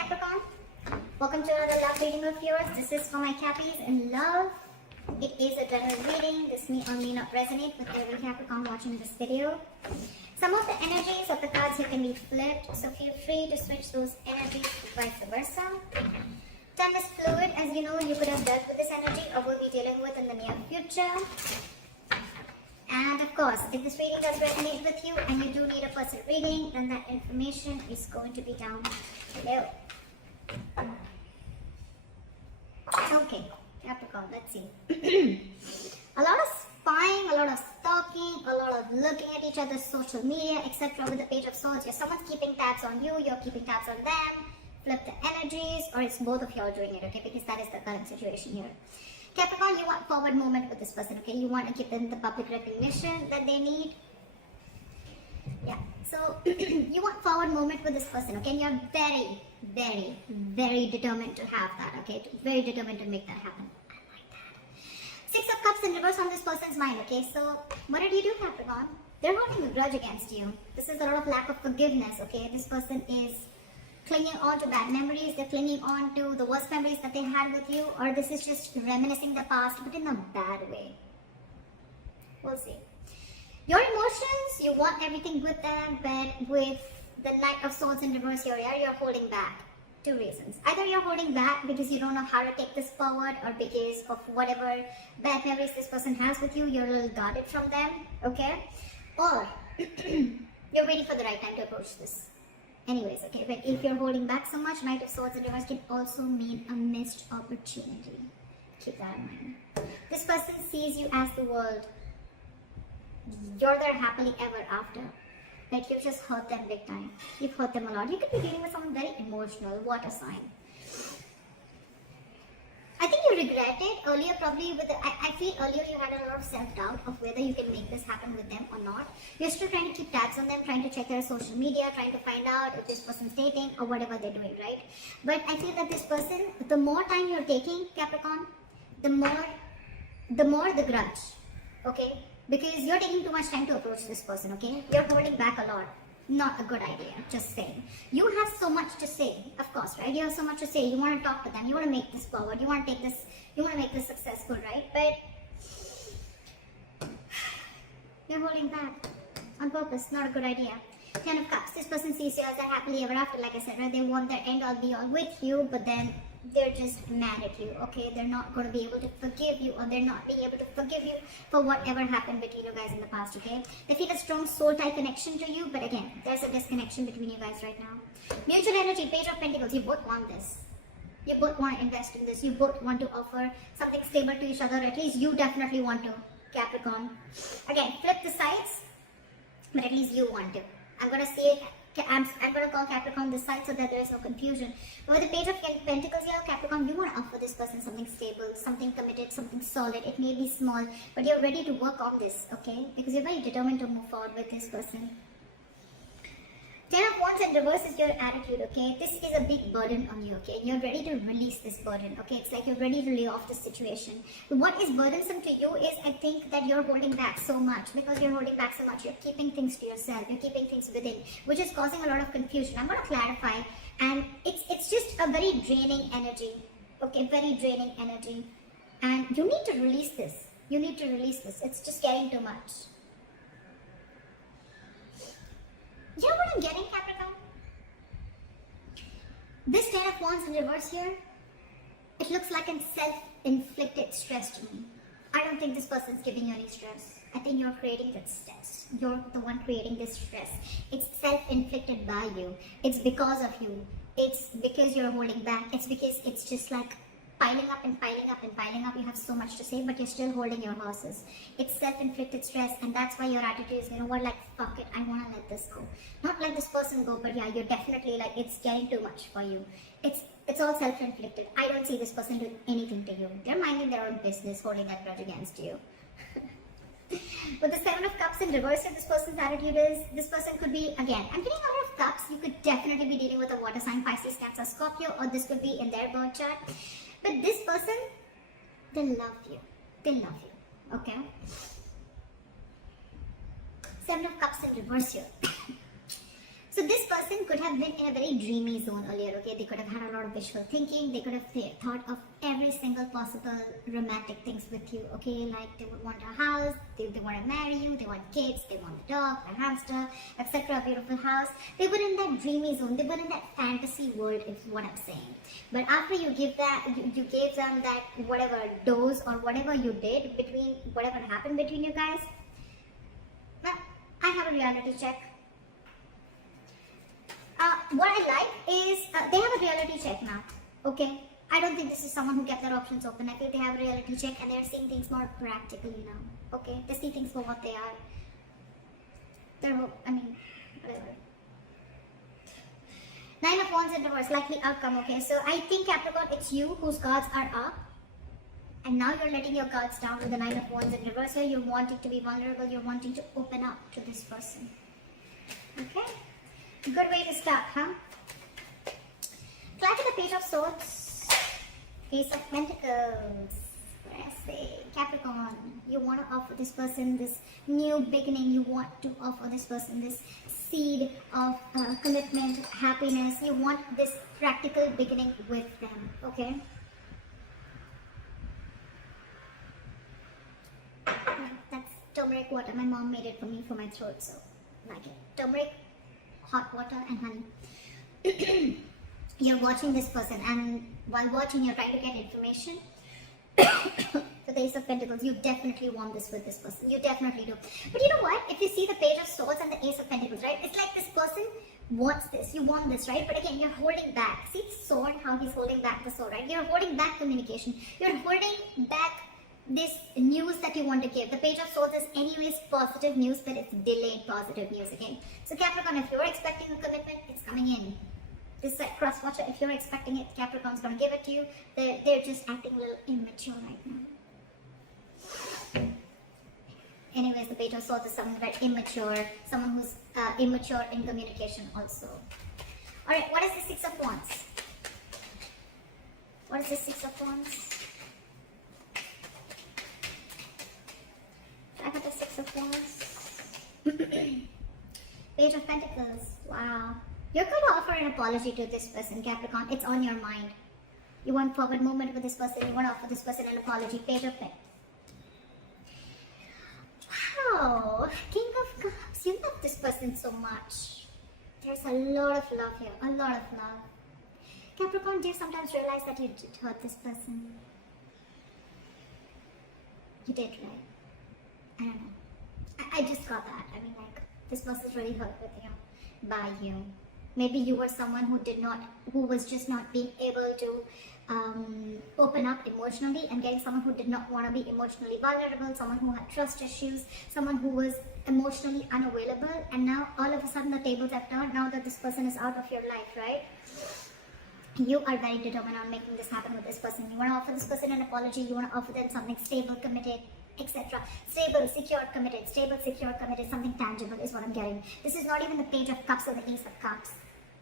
Capricorn, welcome to another love reading of yours. This is for my Cappies in love. It is a general reading. This may or may not resonate with every Capricorn watching this video. Some of the energies of the cards here can be flipped, so feel free to switch those energies vice versa. Time is fluid. As you know, you could have dealt with this energy or will be dealing with in the near future. And of course, if this reading does resonate with you and you do need a personal reading, then that information is going to be down below. Okay, Capricorn, let's see. A lot of spying, a lot of stalking, a lot of looking at each other's social media, etc. with the Page of Swords. Someone's keeping tabs on you, you're keeping tabs on them. Flip the energies, or it's both of you all doing it, okay? Because that is the current situation here. Capricorn, you want forward movement with this person, okay? You want to give them the public recognition that they need. Yeah, so you want forward movement with this person, okay? And you're very, very, very determined to have that, okay? Very determined to make that happen. I like that. Six of Cups in reverse on this person's mind, okay? So what did you do, Capricorn? They're holding a grudge against you. This is a lot of lack of forgiveness, okay? This person is clinging on to bad memories, they're clinging on to the worst memories that they had with you, or this is just reminiscing the past, but in a bad way. We'll see. Your emotions, you want everything with them, but with the Knight of Swords in reverse here, you're holding back. Two reasons. Either you're holding back because you don't know how to take this forward, or because of whatever bad memories this person has with you, you're a little guarded from them, okay? Or you're waiting for the right time to approach this. Anyways, okay, but if you're holding back so much, Knight of Swords in reverse can also mean a missed opportunity. Keep that in mind. This person sees you as the world. You're their happily ever after. But you've just hurt them big time. You've hurt them a lot. You could be dealing with someone very emotional, water sign. I think you regret it earlier, probably with I feel earlier you had a lot of self-doubt of whether you can make this happen with them or not. You're still trying to keep tabs on them, trying to check their social media, trying to find out if this person's dating or whatever they're doing, right? But I feel that this person, the more time you're taking, Capricorn, the more the grudge, okay? Because you're taking too much time to approach this person, okay? You're holding back a lot. Not a good idea, just saying. You have so much to say, of course, right? You have so much to say. You want to talk to them. You want to make this forward. You want to take this, you want to make this successful, right? But you're holding back on purpose. Not a good idea. Ten of Cups. This person sees you as a happily ever after, like I said, right? They want their end all be all with you, but then they're just mad at you, okay? They're not going to be able to forgive you, or they're not being able to forgive you for whatever happened between you guys in the past, okay? They feel a strong soul type connection to you, but again, there's a disconnection between you guys right now. Mutual energy, Page of Pentacles. You both want this. You both want to invest in this. You both want to offer something stable to each other. At least you definitely want to, Capricorn. Again, flip the sides, but at least you want to. I'm going to say it. I'm going to call Capricorn this side so that there is no confusion. But with the Page of Pentacles here, Capricorn, you want to offer this person something stable, something committed, something solid. It may be small, but you're ready to work on this, okay? Because you're very determined to move forward with this person. Ten of Wands in reverse is your attitude, okay? This is a big burden on you, okay? And you're ready to release this burden, okay? It's like you're ready to lay off this situation. But what is burdensome to you is, I think, that you're holding back so much. Because you're holding back so much, you're keeping things to yourself. You're keeping things within, which is causing a lot of confusion. I'm going to clarify. And it's just a very draining energy, okay? Very draining energy. And you need to release this. You need to release this. It's just getting too much. You know what I'm getting, Capricorn? This Ten of Wands in reverse here, it looks like a self-inflicted stress to me. I don't think this person's giving you any stress. I think you're creating that stress. You're the one creating this stress. It's self-inflicted by you. It's because of you. It's because you're holding back. It's because it's just like piling up and piling up and piling up. You have so much to say, but you're still holding your horses. It's self-inflicted stress, and that's why your attitude is, you know what, like, fuck it, I want to let this go. Not let this person go, but yeah, you're definitely like, it's getting too much for you. It's all self-inflicted. I don't see this person doing anything to you. They're minding their own business, holding that grudge against you. With the Seven of Cups in reverse, if this person's attitude is, this person could be, again, I'm getting a lot of cups. You could definitely be dealing with a water sign, Pisces, Cancer, Scorpio, or this could be in their birth chart. But this person, they love you. They love you. Okay? Seven of Cups in reverse here. So this person could have been in a very dreamy zone earlier, okay? They could have had a lot of visual thinking. They could have thought of every single possible romantic things with you, okay? Like they would want a house, they want to marry you, they want kids, they want a dog, a hamster, etc. A beautiful house. They were in that dreamy zone. They were in that fantasy world, is what I'm saying. But after you give that, you gave them that whatever dose or whatever you did between, whatever happened between you guys, well, I have a reality check. What I like is they have a reality check now, okay? I don't think this is someone who kept their options open. I feel they have a reality check and they're seeing things more practically now, okay? They see things for what they are. Whatever. 9 of Wands in reverse, likely outcome, okay? So I think Capricorn, it's you whose cards are up. And now you're letting your cards down with the 9 of Wands in reverse. So you're wanting to be vulnerable. You're wanting to open up to this person, okay? Good way to start, huh? Clap to the Page of Swords, Ace of Pentacles. What I say, Capricorn, you want to offer this person this new beginning. You want to offer this person this seed of commitment, happiness. You want this practical beginning with them, okay? That's turmeric water. My mom made it for me for my throat, so like it. Turmeric, hot water and honey. You're watching this person, and while watching you're trying to get information. So the Ace of Pentacles, you definitely want this with this person. You definitely do. But you know what? If you see the Page of Swords and the Ace of Pentacles, right? It's like this person wants this. You want this, right? But again, you're holding back. See the sword, how he's holding back the sword, right? You're holding back communication. You're holding back this news that you want to give. The Page of Swords is anyways positive news, but it's delayed positive news, okay? So Capricorn, if you're expecting a commitment, it's coming in. This is like cross watcher. If you're expecting it, Capricorn's going to give it to you. They're just acting a little immature right now. Anyways, the Page of Swords is someone very immature, someone who's immature in communication also. Alright, what is the Six of Wands? What is the Six of Wands? I got the Six of Wands. Page of Pentacles. Wow. You're going to offer an apology to this person, Capricorn. It's on your mind. You want forward movement with this person. You want to offer this person an apology. Page of Pentacles. Wow. King of Cups. You love this person so much. There's a lot of love here. A lot of love. Capricorn, do you sometimes realize that you did hurt this person? You did, right? I don't know. I just got that. I mean, like, this person's really hurt with you, by you. Maybe you were someone who was just not being able to open up emotionally, and getting someone who did not want to be emotionally vulnerable, someone who had trust issues, someone who was emotionally unavailable, and now all of a sudden the tables have turned now that this person is out of your life, right? You are very determined on making this happen with this person. You want to offer this person an apology, you want to offer them something stable, committed, etc. Stable, secure, committed. Stable, secure, committed. Something tangible is what I'm getting. This is not even the Page of Cups or the Ace of Cups.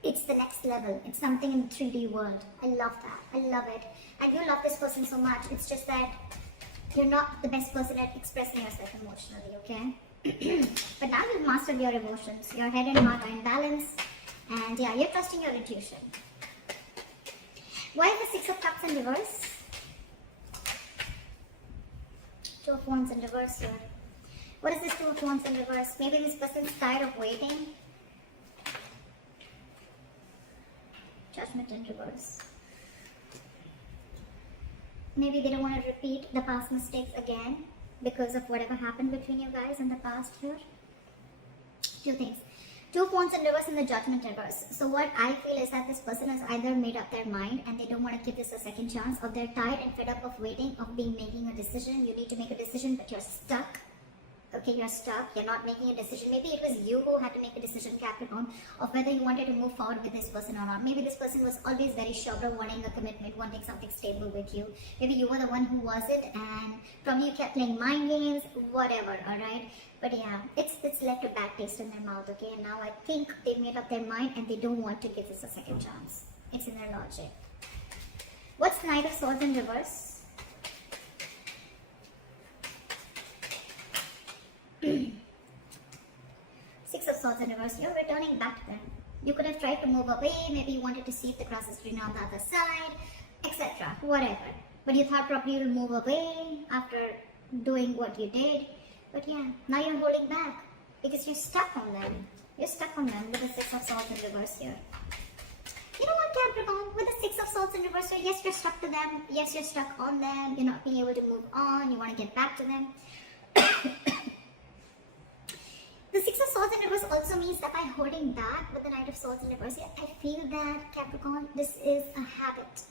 It's the next level. It's something in the 3D world. I love that. I love it. And you love this person so much. It's just that you're not the best person at expressing yourself emotionally, okay? But now you've mastered your emotions. Your head and heart are in balance. And yeah, you're trusting your intuition. Why is the Six of Cups in reverse? Two of Wands in reverse here. What is this Two of Wands in reverse? Maybe this person's tired of waiting. Judgment in reverse. Maybe they don't want to repeat the past mistakes again because of whatever happened between you guys in the past here. Two things. Two of Wands in reverse and the Judgment in reverse. So what I feel is that this person has either made up their mind and they don't want to give this a second chance, or they're tired and fed up of waiting, of making a decision. You need to make a decision, but you're stuck. Okay, you're stuck. You're not making a decision. Maybe it was you who had to make a decision, Capricorn, of whether you wanted to move forward with this person or not. Maybe this person was always very sure of wanting a commitment, wanting something stable with you. Maybe you were the one who wasn't, and probably you kept playing mind games, whatever, alright? But yeah, it's left a bad taste in their mouth, okay? And now I think they've made up their mind and they don't want to give this a second chance. It's in their logic. What's Knight of Swords in reverse? Six of Swords in reverse. You're returning back to them. You could have tried to move away, maybe you wanted to see if the grass is greener on the other side, etc. Whatever. But you thought probably you'll move away after doing what you did. But yeah, now you're holding back because you're stuck on them. You're stuck on them with the Six of Swords in reverse here. You know what, Capricorn? With the Six of Swords in reverse here, yes, you're stuck to them. Yes, you're stuck on them. You're not being able to move on. You want to get back to them. The Six of Swords in reverse also means that by holding back with the Knight of Swords in reverse here, I feel that, Capricorn, this is a habit.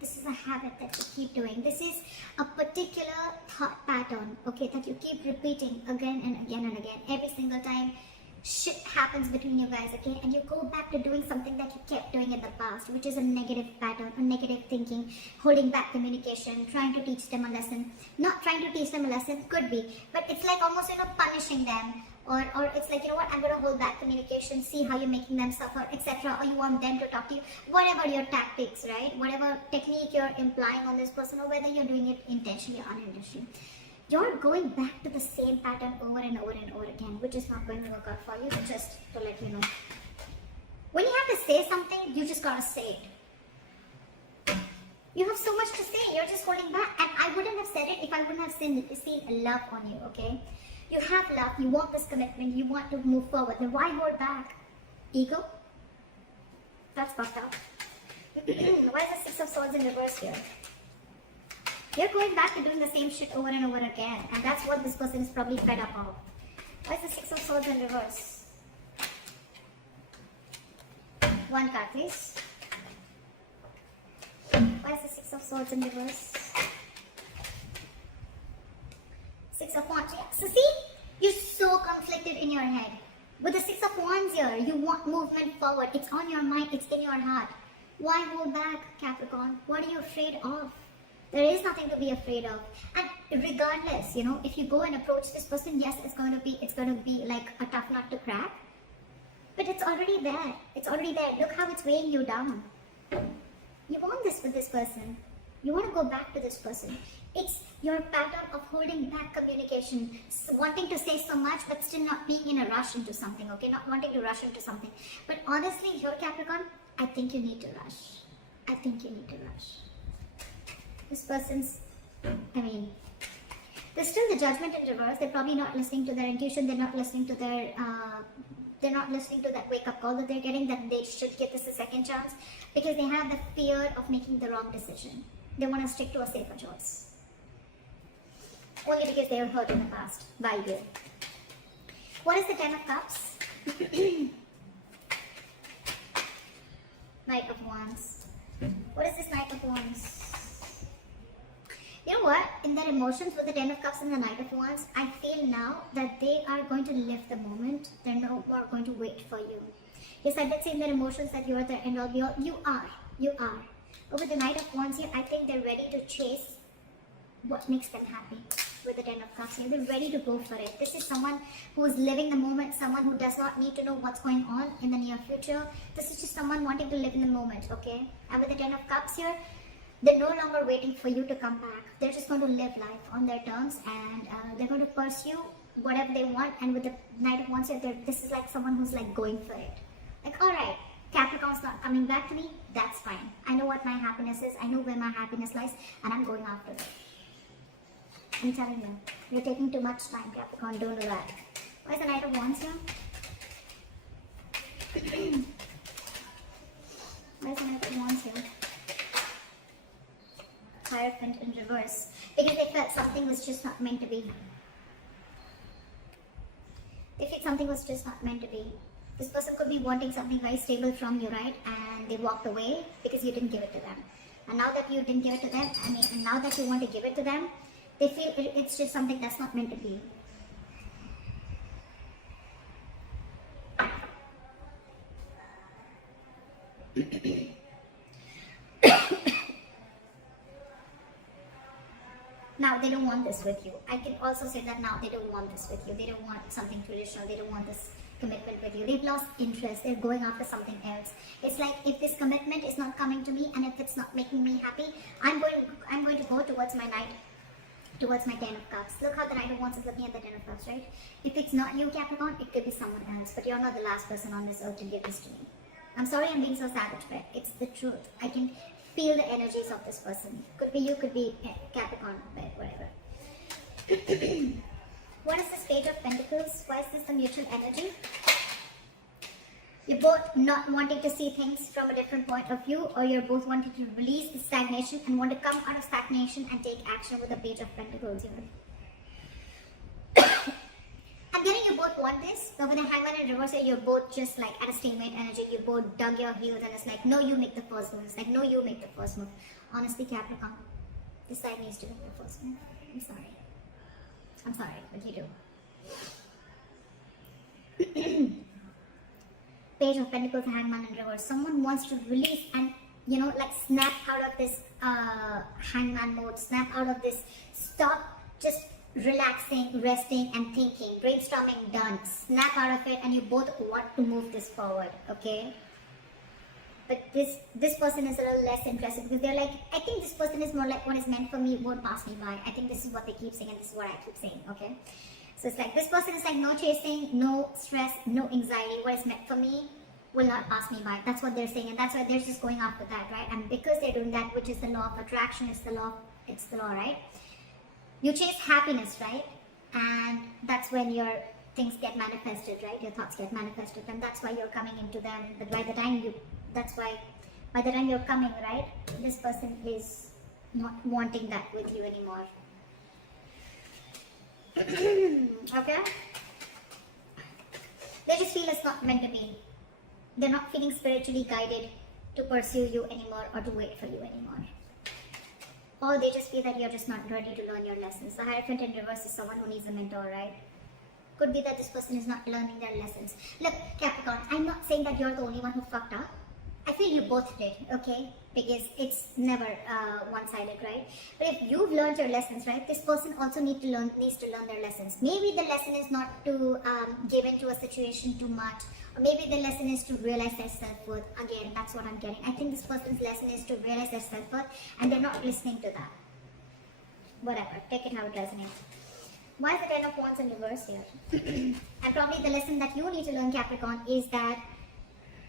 This is a habit that you keep doing. This is a particular thought pattern, okay, that you keep repeating again and again and again. Every single time shit happens between you guys, okay, and you go back to doing something that you kept doing in the past, which is a negative pattern, a negative thinking, holding back communication, trying to teach them a lesson. Not trying to teach them a lesson, could be, but it's like almost, punishing them. Or it's like, you know what, I'm going to hold back communication, see how you're making them suffer, etc. Or you want them to talk to you, whatever your tactics, right? Whatever technique you're implying on this person, or whether you're doing it intentionally or unintentionally. You're going back to the same pattern over and over and over again, which is not going to work out for you, but just to let you know. When you have to say something, you just got to say it. You have so much to say, you're just holding back. And I wouldn't have said it if I wouldn't have seen love on you, okay? You have love, you want this commitment, you want to move forward. Then why hold back? Ego? That's fucked up. Why is the Six of Swords in reverse here? You're going back to doing the same shit over and over again. And that's what this person is probably fed up of. Why is the Six of Swords in reverse? One card, please. Why is the Six of Swords in reverse? Six of Wands. Yeah. So see, you're so conflicted in your head. With the Six of Wands here, you want movement forward. It's on your mind, it's in your heart. Why hold back, Capricorn? What are you afraid of? There is nothing to be afraid of. And regardless, if you go and approach this person, yes, it's going to be like a tough nut to crack. But it's already there. It's already there. Look how it's weighing you down. You want this with this person. You want to go back to this person. It's your pattern of holding back communication, wanting to say so much but still not being in a rush into something, okay? Not wanting to rush into something. But honestly, here, Capricorn, I think you need to rush. I think you need to rush. This person's, there's still the Judgment in reverse. They're probably not listening to their intuition. They're not listening to they're not listening to that wake-up call that they're getting, that they should give this a second chance, because they have the fear of making the wrong decision. They want to stick to a safer choice. Only because they were hurt in the past by you. What is the Ten of Cups? Knight of Wands. What is this Knight of Wands? You know what? In their emotions with the Ten of Cups and the Knight of Wands, I feel now that they are going to live the moment. They're no more going to wait for you. Yes, I did say in their emotions that you are the end all be all. You are. But with the Knight of Wands here, I think they're ready to chase what makes them happy. With the Ten of Cups here, they're ready to go for it. This is someone who is living the moment, someone who does not need to know what's going on in the near future. This is just someone wanting to live in the moment, okay? And with the Ten of Cups here, they're no longer waiting for you to come back. They're just going to live life on their terms, and they're going to pursue whatever they want. And with the Knight of Wands here, this is like someone who's like going for it. Like, alright, Capricorn's not coming back to me, that's fine. I know what my happiness is, I know where my happiness lies, and I'm going after it. I'm telling you, you're taking too much time, Capricorn, don't do that. Why is the Knight of Wands here? Why is the Knight of Wands here? Hierophant in reverse. Because they felt something was just not meant to be. They felt something was just not meant to be. This person could be wanting something very stable from you, right? And they walked away because you didn't give it to them. And now that you didn't give it to them, and now that you want to give it to them, they feel it's just something that's not meant to be. Now they don't want this with you. I can also say that now they don't want this with you. They don't want something traditional. They don't want this commitment with you. They've lost interest. They're going after something else. It's like, if this commitment is not coming to me and if it's not making me happy, I'm going to go towards my Ten of Cups. Look how the Knight of Wands is looking at the Ten of Cups, right? If it's not you, Capricorn, it could be someone else. But you're not the last person on this earth to give this to me. I'm sorry I'm being so savage, but it's the truth. I can feel the energies of this person. Could be you, could be Capricorn, but whatever. What is this Page of Pentacles? Why is this the mutual energy? You're both not wanting to see things from a different point of view, or you're both wanting to release the stagnation and want to come out of stagnation and take action with the Page of Pentacles here. I'm getting you both want this, but with the Hangman in reverse, you're both just like at a stalemate energy. You both dug your heels and it's like, no, you make the first move. It's like, no, you make the first move. Honestly, Capricorn, this side needs to make the first move. I'm sorry. I'm sorry, but you do. Page of Pentacles, Hangman in reverse. Someone wants to release and, you know, like snap out of this hangman mode, snap out of this, stop just relaxing, resting and thinking, brainstorming done, snap out of it, and you both want to move this forward, okay? But this person is a little less interested because they're like, I think this person is more like what is meant for me won't pass me by. I think this is what they keep saying and this is what I keep saying, okay? So it's like this person is like no chasing, no stress, no anxiety. What is meant for me will not pass me by. That's what they're saying, and that's why they're just going after that, right? And because they're doing that, which is the law of attraction, it's the law, right? You chase happiness, right? And that's when your things get manifested, right? Your thoughts get manifested, and that's why you're coming into them. But by the time you're coming, right, this person is not wanting that with you anymore. Okay? They just feel it's not meant to be. They're not feeling spiritually guided to pursue you anymore or to wait for you anymore. Or they just feel that you're just not ready to learn your lessons. The Hierophant in reverse is someone who needs a mentor, right? Could be that this person is not learning their lessons. Look, Capricorn, I'm not saying that you're the only one who fucked up. I feel you both did, okay? Because it's never one-sided, right? But if you've learned your lessons, right, this person also needs to learn their lessons. Maybe the lesson is not to give into a situation too much, or maybe the lesson is to realize their self-worth. Again, that's what I'm getting. I think this person's lesson is to realize their self-worth, and they're not listening to that. Whatever, take it how it resonates. Why is the Ten of Wands in reverse here? And probably the lesson that you need to learn, Capricorn, is that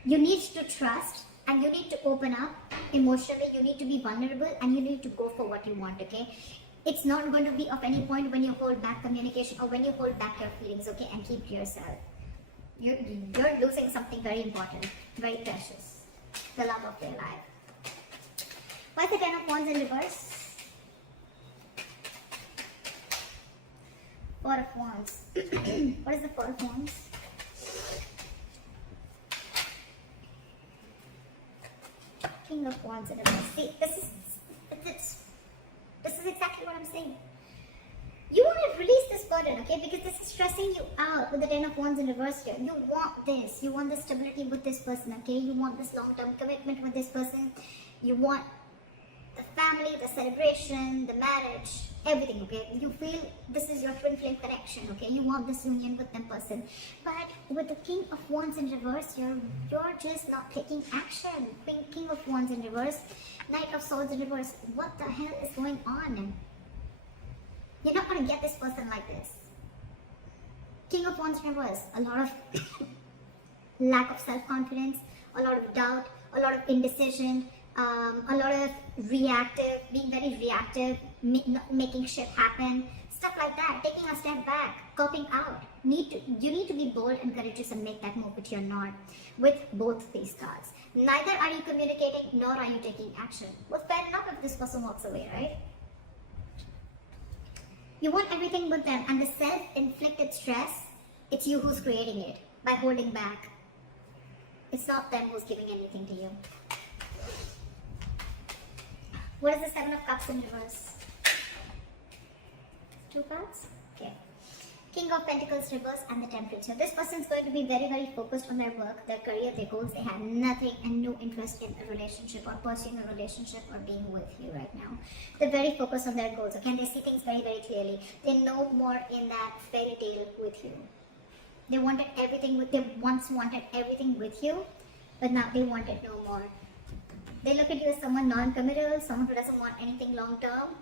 you need to trust and you need to open up emotionally. You need to be vulnerable and you need to go for what you want, okay? It's not going to be of any point when you hold back communication or when you hold back your feelings, okay? And keep to yourself. You're losing something very important, very precious. The love of your life. Why is the Ten of Wands in reverse? Four of Wands. What is the Four of Wands? King of Wands in reverse. See, this is exactly what I'm saying. You want to release this burden, okay? Because this is stressing you out with the Ten of Wands in reverse here. You want this. You want the stability with this person, okay? You want this long-term commitment with this person. You want the family, the celebration, the marriage, everything, okay? You feel this is your twin flame connection, okay? You want this union with that person. But with the King of Wands in reverse, you're just not taking action. King of Wands in reverse, Knight of Swords in reverse. What the hell is going on? You're not going to get this person like this. King of Wands in reverse, a lot of lack of self-confidence, a lot of doubt, a lot of indecision, a lot of reactive, being very reactive, making shit happen, stuff like that, taking a step back, coping out. You need to be bold and courageous and make that move, but you're not with both these cards. Neither are you communicating, nor are you taking action. Well, fair enough if this person walks away, right? You want everything with them, and the self-inflicted stress, it's you who's creating it by holding back. It's not them who's giving anything to you. What is the Seven of Cups in reverse? Two cards? Okay. King of Pentacles reverse and the Temperance. So this person is going to be very, very focused on their work, their career, their goals. They have nothing and no interest in a relationship or pursuing a relationship or being with you right now. They're very focused on their goals, okay? And they see things very, very clearly. They know more in that fairy tale with you. They once wanted everything with you, but now they want it no more. They look at you as someone non-committal, someone who doesn't want anything long-term.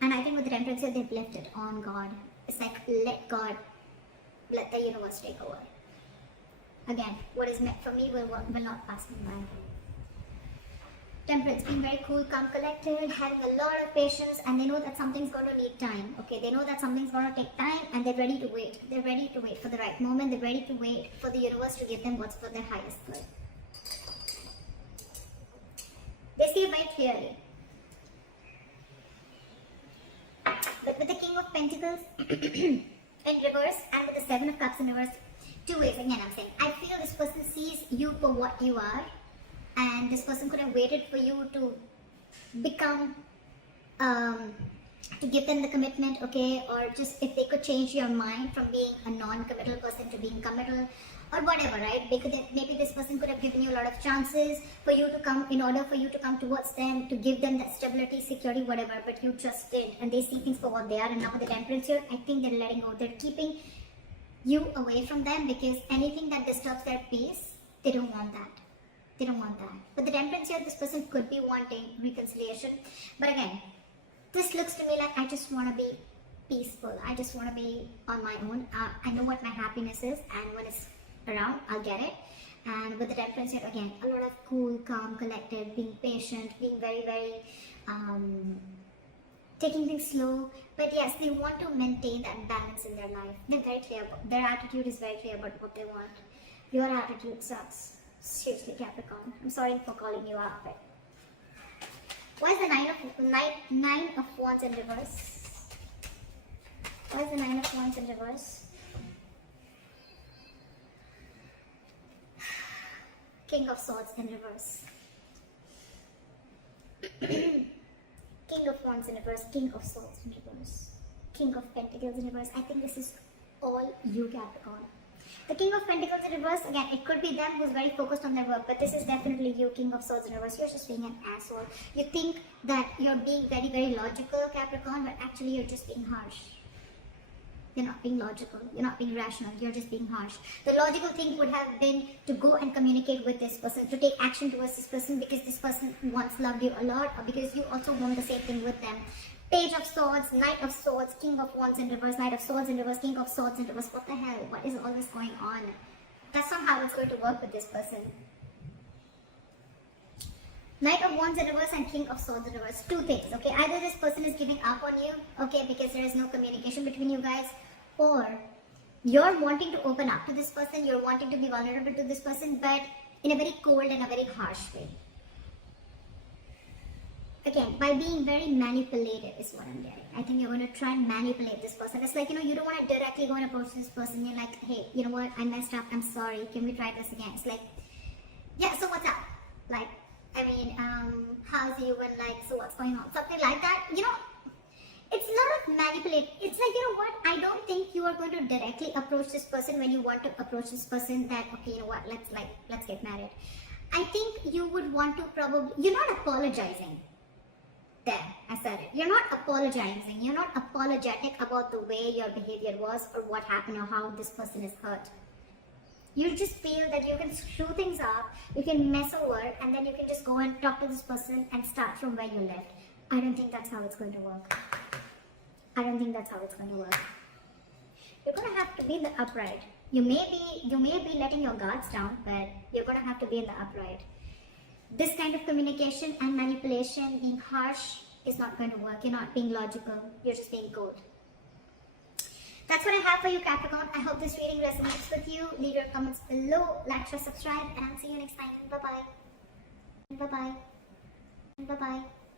And I think with the Temperance here, they've left it on God. It's like, let God, let the universe take over. Again, what is meant for me will not pass me by. Temperance, being very cool, calm, collected, having a lot of patience, and they know that something's going to need time. Okay, they know that something's going to take time, and they're ready to wait. They're ready to wait for the right moment. They're ready to wait for the universe to give them what's for their highest good. They see it very clearly. But with the King of Pentacles in reverse and with the Seven of Cups in reverse, two ways. Again, I'm saying, I feel this person sees you for what you are, and this person could have waited for you to become, to give them the commitment, okay, or just if they could change your mind from being a non-committal person to being committal, or whatever, right? Maybe this person could have given you a lot of chances for you to come, in order for you to come towards them, to give them that stability, security, whatever, but you just did, and they see things for what they are. And now with the Temperance here, I think they're letting go. They're keeping you away from them, because anything that disturbs their peace, they don't want that. They don't want that. But the Temperance here, this person could be wanting reconciliation. But again, this looks to me like, I just want to be peaceful. I just want to be on my own. I know what my happiness is, and when it's around, I'll get it. And with the Temperance here, again, a lot of cool, calm, collected, being patient, being very, very, taking things slow. But yes, they want to maintain that balance in their life. They're very clear. Their attitude is very clear about what they want. Your attitude sucks. Seriously, Capricorn. I'm sorry for calling you out, but why is the Nine of Wands in reverse? Why is the Nine of Wands in reverse? King of Swords in reverse. King of Wands in reverse. King of Swords in reverse. King of Pentacles in reverse. I think this is all you, Capricorn. The King of Pentacles in reverse, again, it could be them who's very focused on their work, but this is definitely you, King of Swords in reverse. You're just being an asshole. You think that you're being very, very logical, Capricorn, but actually you're just being harsh. You're not being logical. You're not being rational. You're just being harsh. The logical thing would have been to go and communicate with this person, to take action towards this person, because this person once loved you a lot, or because you also want the same thing with them. Page of Swords, Knight of Swords, King of Wands in reverse, Knight of Swords in reverse, King of Swords in reverse. What the hell? What is all this going on? That's not how it's going to work with this person. Knight of Wands in reverse and King of Swords in reverse. Two things, okay? Either this person is giving up on you, okay, because there is no communication between you guys, or you're wanting to open up to this person, you're wanting to be vulnerable to this person, but in a very cold and a very harsh way. Again, by being very manipulative is what I'm getting. I think you're going to try and manipulate this person. It's like, you don't want to directly go and approach this person. You're like, hey, you know what? I messed up. I'm sorry. Can we try this again? It's like, yeah, so what's up? Like, I mean, how's you? And like, so what's going on? Something like that. It's not manipulate. It's like, you know what? I don't think you are going to directly approach this person when you want to approach this person that, okay, you know what? Let's get married. I think you would want to you're not apologizing. There, I said it. You're not apologizing. You're not apologetic about the way your behavior was or what happened or how this person is hurt. You just feel that you can screw things up, you can mess over, and then you can just go and talk to this person and start from where you left. I don't think that's how it's going to work. I don't think that's how it's going to work. You're going to have to be in the upright. You may be letting your guards down, but you're going to have to be in the upright. This kind of communication and manipulation, being harsh, is not going to work. You're not being logical. You're just being cold. That's what I have for you, Capricorn. I hope this reading resonates with you. Leave your comments below. Like, share, subscribe, and I'll see you next time. Bye-bye. Bye-bye. Bye-bye.